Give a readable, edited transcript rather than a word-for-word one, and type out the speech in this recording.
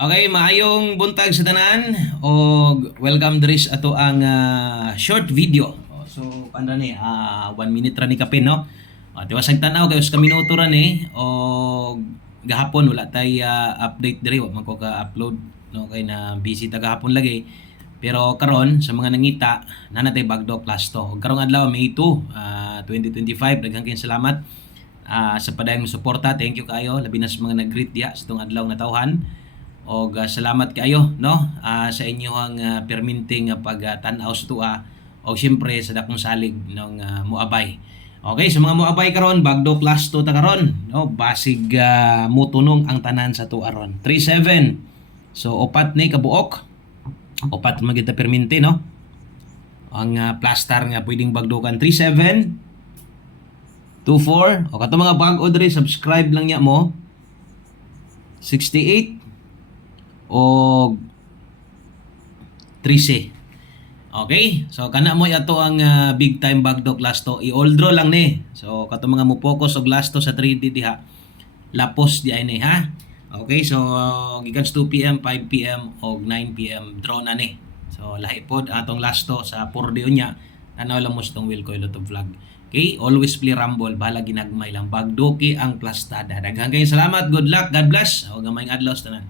Okay, maayong buntag sa tanan o welcome diri sa ato ang short video. So, ano ni, 1 minute ra ni kapin, no? Tiwasag tanaw kayo sa minuto ra ni o gahapon wala tay update diri, wa man ko ka-upload, no? Kay na busy ta gahapon lagi. Pero karon sa mga nangita, nanatay bagdo plus to. Ug karong adlaw May 2, 2025, daghang kayong salamat sa padayong suporta. Thank you kayo labi na sa mga nag-greet diha sa tong adlaw na tawhan. Og salamat kayo, no, sa inyong perminting pag-tan-aw sa tua o siyempre sa dakong salig ng muabay. Okay, sa mga muabay karon bagdo plus 2 ta karon, no, basig mutunong ang tanan sa tua ron. 37. So upat ni kabuok. Upat man kita perminti, no. Ang plastar nga pwedeng bagdukan 37 24 o kato mga bag-o diri subscribe lang niya mo 68 o 13. Okay? So kana mo ato ang big time bagdog last to. I-all draw lang ni. So kato mga mo focus og last to sa 3D diha. Lapos di ay ni ha. Okay, so gikan 2 PM, 5 PM og 9 PM draw na ni. So lahi pod atong last to sa 4D unya. Tanaw lang mo sa tong Will Coy Lotto Vlog. Okay, always play rumble, bala ginagmay lang bagdoki ang plastada. Daghang kayong salamat, good luck, God bless. O gamayng adlaw sa tanan.